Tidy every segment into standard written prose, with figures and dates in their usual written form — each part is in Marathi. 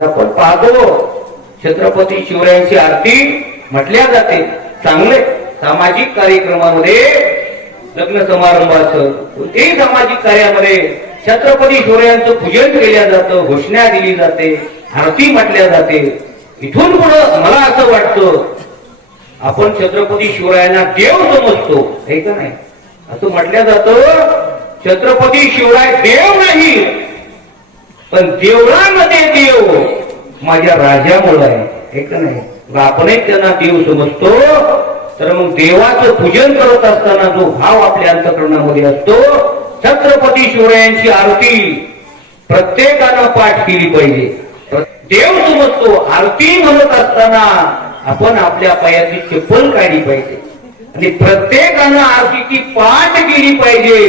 आपण पाहतो छत्रपती शिवरायांची आरती म्हटल्या जाते. चांगले सामाजिक कार्यक्रमामध्ये, लग्न समारंभाचं कोणत्याही सामाजिक कार्यामध्ये छत्रपती शिवरायांचं पूजन केलं जातं, घोषणा दिली जाते, आरती म्हटल्या जाते. इथून पुढं मला असं वाटतं आपण छत्रपती शिवरायांना देव समजतो, हे का नाही? असं म्हटलं जातं छत्रपती शिवराय देव नाही, पण देवळामध्ये देव माझ्या राजामुळे आहे, हे का नाही? आपणही त्यांना देव समजतो. तर मग देवाचं पूजन करत असताना जो भाव आपल्या अंतःकरणामध्ये असतो, छत्रपती शिवरायांची आरती प्रत्येकानं पाठ केली पाहिजे. देव समजतो, आरती म्हणत असताना आपण आपल्या पायाची चप्पल काढली पाहिजे आणि प्रत्येकानं आरतीची पाठ केली पाहिजे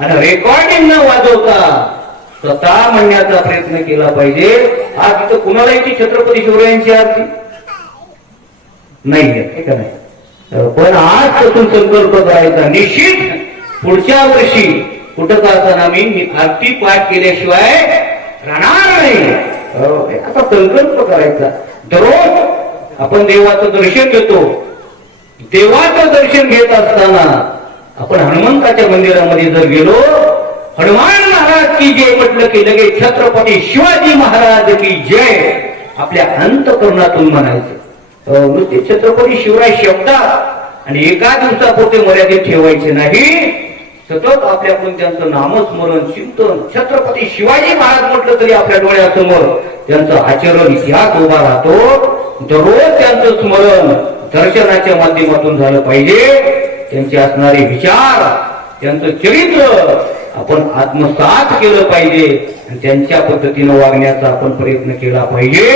आणि रेकॉर्डिंग न वाजवता स्वतः म्हणण्याचा प्रयत्न केला पाहिजे. आज इथं कुणालाही ती छत्रपती शिवरायांची आरती नाही आहे का नाही? पण आजपासून संकल्प करायचा, निश्चित पुढच्या वर्षी कुठं का असताना मी आरती पाठ केल्याशिवाय राहणार नाही. असा संकल्प करायचा. दररोज आपण देवाचं दर्शन घेतो. देवाचं दर्शन घेत असताना आपण हनुमंताच्या मंदिरामध्ये जर गेलो, हनुमान महाराज की जय म्हटलं की लगेच छत्रपती शिवाजी महाराज की जय आपल्या अंतःकरणातून म्हणायचं. नुसते छत्रपती शिवराय शब्दात आणि एका दिवसापुरते मर्यादित ठेवायचे नाही. सतत आपल्याकडून त्यांचं नामस्मरण, चिंतन, छत्रपती शिवाजी महाराज म्हटलं तरी आपल्या डोळ्यासमोर त्यांचं आचरण, इतिहास उभा राहतो. दररोज त्यांचं स्मरण दर्शनाच्या माध्यमातून झालं पाहिजे. त्यांचे असणारे विचार, त्यांचं चरित्र आपण आत्मसात केलं पाहिजे आणि त्यांच्या पद्धतीनं वागण्याचा आपण प्रयत्न केला पाहिजे.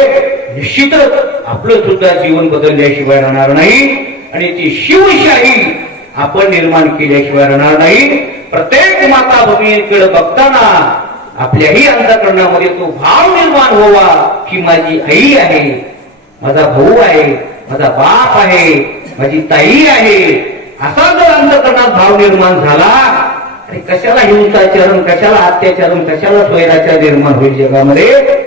निश्चितच आपलं सुद्धा जीवन बदलल्याशिवाय राहणार नाही आणि ती शिवशाही आपण निर्माण केल्याशिवाय राहणार नाही. प्रत्येक माता भगिनीकडे बघताना आपल्याही अंतःकरणामध्ये तो भाव निर्माण व्हावा की माझी आई आहे, माझा भाऊ आहे, माझा बाप आहे, माझी ताई आहे. असा जर अंतःकरणात भाव निर्माण झाला, आणि कशाला हिंसाचरण, कशाला अत्याचारण, कशाला स्वैराचार निर्माण होईल जगामध्ये.